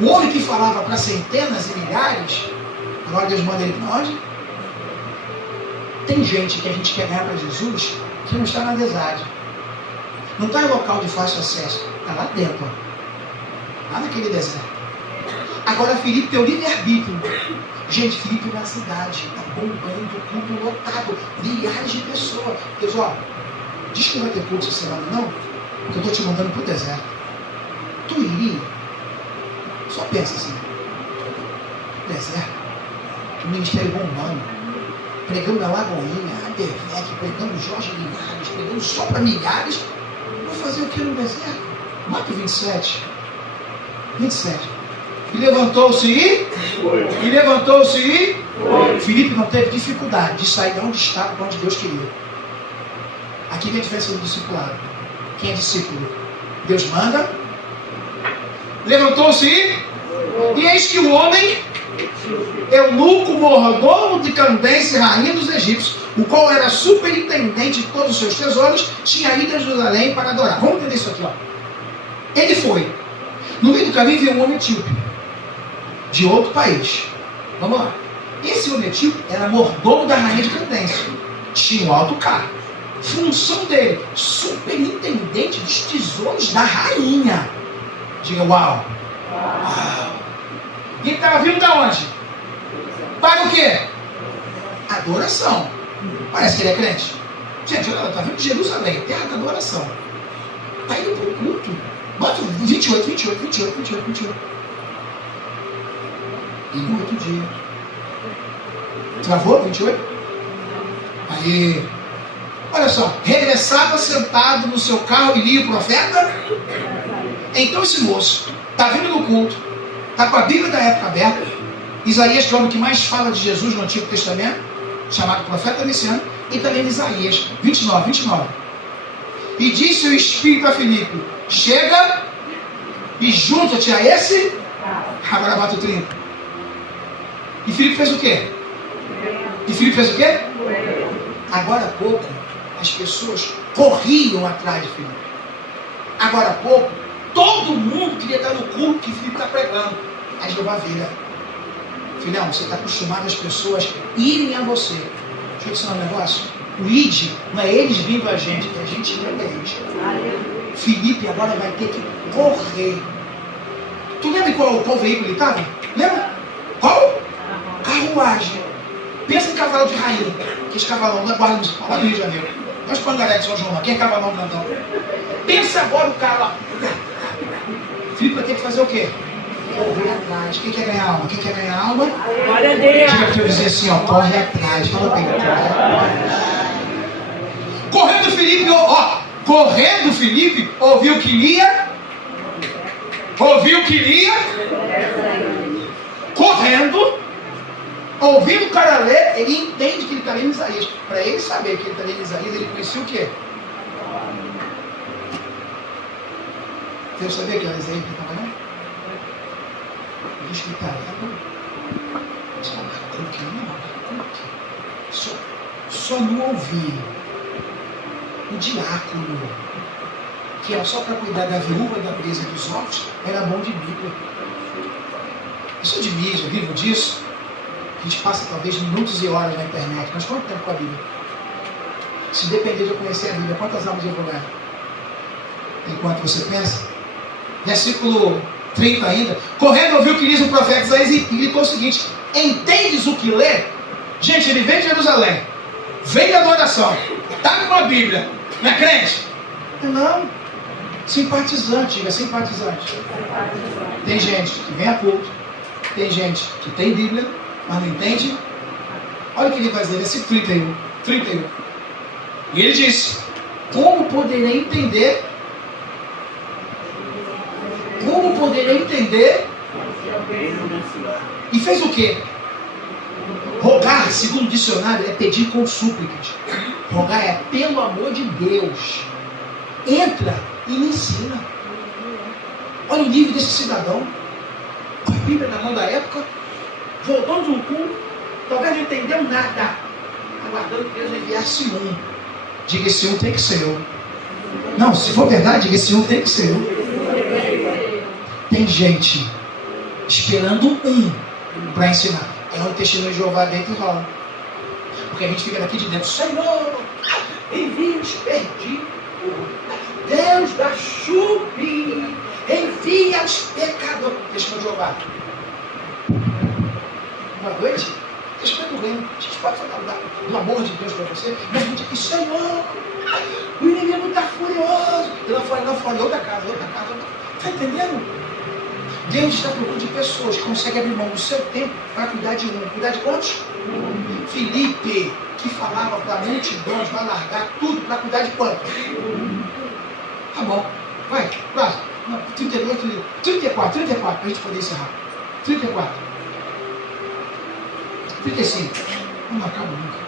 O homem que falava para centenas e milhares, agora Deus manda ele para onde? Tem gente que a gente quer ganhar para Jesus que não está na desade. Não está em local de fácil acesso. Está lá dentro. Lá naquele deserto. Agora Filipe tem o livre-arbítrio. Gente, Filipe na cidade. Está bombando, culto lotado. Milhares de pessoas. Deus, ó, diz que não vai ter culto essa semana, não? Porque eu estou te mandando para o deserto. Tu iria? Só pensa assim. Deserto. O ministério bombando. Pregando na Lagoinha, a Devec, pregando Jorge Linares, pregando só para milhares. Vou fazer o que no deserto? Marcos 27. 27. E levantou-se e levantou-se e Filipe não teve dificuldade de sair de onde estava para onde Deus queria. Aqui vem a diferença do discipulado. Quem é discípulo? Deus manda. Levantou-se e eis que o homem, eunuco, mordomo de Candace, rainha dos egípcios, o qual era superintendente de todos os seus tesouros, tinha ido a Jerusalém para adorar. Vamos entender isso aqui, ó. Ele foi. No meio do caminho veio um homem etíope, de outro país. Vamos lá. Esse homem etíope era mordomo da rainha de Candace. Tinha um alto cargo. Função dele, superintendente dos tesouros da rainha. Diga uau. Uau. E ele estava vindo de onde? Para o quê? Adoração. Parece que ele é crente. Gente, ela está vindo de Jerusalém, terra da adoração. Está indo para o culto. Bota 28. E no outro dia. Travou 28? Aí. Olha só. Regressava sentado no seu carro e lia o profeta. Então esse moço está vindo no culto. Está com a Bíblia da época aberta. Isaías, que é o homem que mais fala de Jesus no Antigo Testamento, chamado profeta messiânico, e também Isaías 29. E disse o Espírito a Filipe: chega e junta-te a esse. Agora bate o 30. E Filipe fez o quê? Agora há pouco, as pessoas corriam atrás de Filipe. Agora há pouco, todo mundo queria estar no culto que Filipe está pregando. Aí Jeová vira: filhão, você está acostumado as pessoas irem a você. Deixa eu te ensinar um negócio. O ID não é eles vindo a gente, é a gente indo a eles. Filipe agora vai ter que correr. Tu lembra qual veículo ele estava? Lembra? Qual? Carruagem. Pensa em cavalo de rainha. Que esse cavalão da Guarda Municipal, lá do Rio de Janeiro. Nós Pangaré de São João, quem é cavalão grandão? Pensa agora o cara lá. Filipe vai ter que fazer o quê? Correr atrás. Quem quer ganhar alma? Glória a Deus. Diga para eu dizer assim, ó, corre atrás. Fala bem, corre atrás. Correndo Filipe, ó, correndo Filipe, ouviu que lia, correndo, ouvindo o cara ler, ele entende que ele está lendo Isaías. Para ele saber que ele está lendo Isaías, ele conhecia o quê? Você sabia que era Isaías que estava lendo? Ele diz que está lendo. Só não ouvi o diácono que era só para cuidar da viúva, da presa e dos órfãos, era bom de Bíblia. Eu sou de mídia, vivo disso. A gente passa talvez minutos e horas na internet, mas quanto tempo com a Bíblia? Se depender de eu conhecer a Bíblia, quantas almas eu vou ganhar? Enquanto você pensa? Versículo 30 ainda. Correndo ouviu o que diz o profeta Isaías e gritou o seguinte: entendes o que lê? Gente, ele vem de Jerusalém, vem de adoração, está com a Bíblia, não é crente? Não, simpatizante, diga simpatizante. Tem gente que vem a culto, tem gente que tem Bíblia, mas não entende. Olha o que ele vai dizer, versículo 31. E ele disse: como poderei entender? Como poderei entender? E fez o quê? Rogar, segundo o dicionário, é pedir com súplicas. Rogar é pelo amor de Deus. Entra e me ensina. Olha o nível desse cidadão. Com a Bíblia na mão da época, voltando de um culto, talvez não entendeu nada, aguardando que Deus enviasse um. Diga, esse um tem que ser eu. Não, se for verdade, diga, esse um tem que ser eu. Tem gente esperando um para ensinar. É um testemunho de Jeová dentro e rola. Porque a gente fica daqui de dentro: Senhor, envia os perdidos, Deus da chuva, envia os pecadores. Testemunho de Jeová. Boa noite. Testemunho do reino. A gente pode falar do amor de Deus para você, mas a gente aqui: Senhor, o inimigo está furioso. E lá fora, outra casa. Está entendendo? Deus está procurando de pessoas que conseguem abrir mão do seu tempo para cuidar de um. Cuidar de quantos? Filipe, que falava para multidões, vai largar tudo para cuidar de quantos? Tá bom, vai, próximo. 34, para a gente poder encerrar. 34. 35. Não acaba nunca.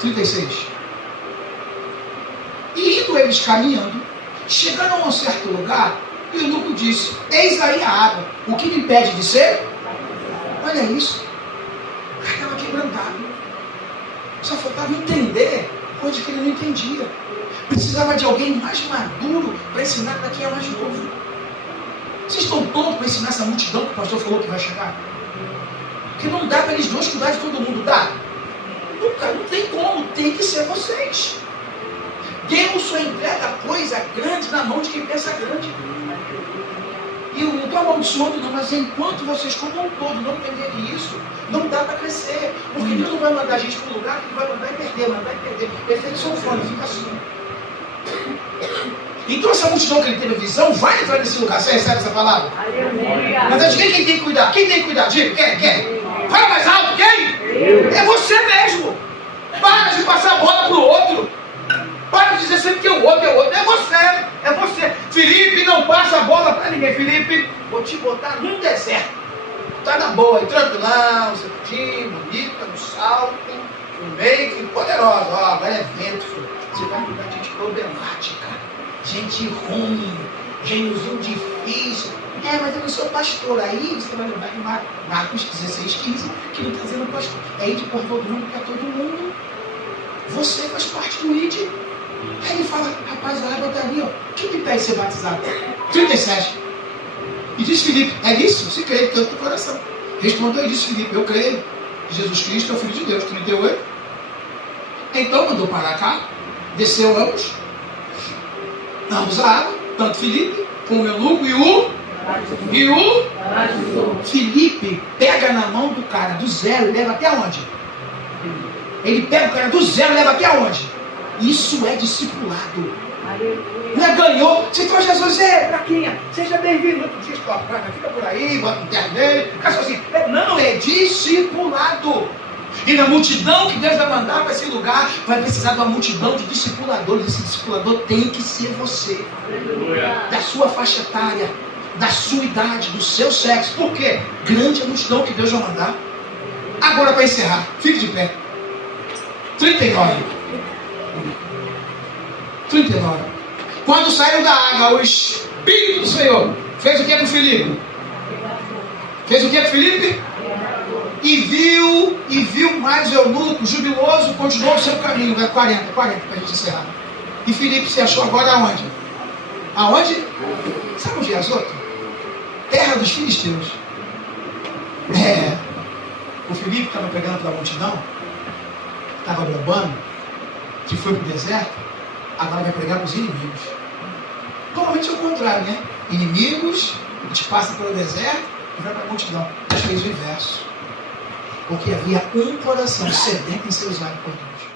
36. E indo eles caminhando, chegando a um certo lugar, e o eunuco disse: eis aí a água, o que me impede de ser? Olha isso. O cara estava quebrantado. Só faltava entender coisa que ele não entendia. Precisava de alguém mais maduro para ensinar para quem é mais novo. Vocês estão todos para ensinar essa multidão que o pastor falou que vai chegar? Porque não dá para eles dois cuidar de todo mundo, dá? Não tem como, tem que ser vocês. Deus só entrega coisa grande na mão de quem pensa grande. E eu não estou amaldiçoando não, mas enquanto vocês como um todo não entenderem isso, não dá para crescer. Porque Deus não vai mandar a gente para um lugar que vai mandar e perder. Efeito sanfona, fica assim. Então essa multidão que ele teve visão vai entrar nesse lugar. Você recebe essa palavra? Mas é de quem tem que cuidar? Quem tem que cuidar? Diga, quem? Fala mais alto, quem? É você mesmo. Para de passar a bola pro outro. Para de dizer sempre que o outro é o outro. É você. Felipe, não passa a bola para ninguém. Felipe, vou te botar num deserto. Tá na boa, aí, tranquilão, certinho, bonita, no salto, no make, poderosa. Ó, agora é vento, filho. Você vai cuidar de gente problemática, gente ruim, reinozinho difícil. Mas eu não sou pastor. Aí você vai lembrar de Marcos 16:15, que não está dizendo pastor. É ir de por todo mundo para todo mundo. Você faz parte do ID. Aí ele fala: rapaz, a água está ali, ó. Quem me pede ser batizado? 37. E diz Filipe: é isso? Se crê, tanto do coração. Respondeu e disse Filipe: eu creio que Jesus Cristo é o Filho de Deus. 38. Então mandou parar cá, desceu ambos a água, tanto Filipe como o eunuco e o Filipe pega na mão do cara do zero e leva até onde? Ele pega o cara do zero e leva até onde? Isso é discipulado. Não é ganhou? Citou Jesus, Braquinha, seja bem-vindo. Outro dia, fica por aí, bota um terno dele, fica sozinho. Não, é discipulado. E na multidão que Deus vai mandar para esse lugar, vai precisar de uma multidão de discipuladores. Esse discipulador tem que ser você. Da sua faixa etária, da sua idade, do seu sexo. Por quê? Grande a multidão que Deus vai mandar. Agora, para encerrar, fique de pé. 39. Quando saiu da água, o Espírito do Senhor fez o que com Filipe? E viu mais o eunuco, jubiloso, continuou o seu caminho. 40 para a gente encerrar. E Filipe se achou agora aonde? Aonde? Sabe onde é Azoto? Terra dos filisteus. O Filipe estava pregando para a multidão, estava bombando, que foi para o deserto, agora vai pregar para os inimigos. Normalmente é o contrário, né? Inimigos, a gente passa pelo deserto e vai para a multidão. Mas fez o inverso. Porque havia um coração sedento em seus olhos por Deus.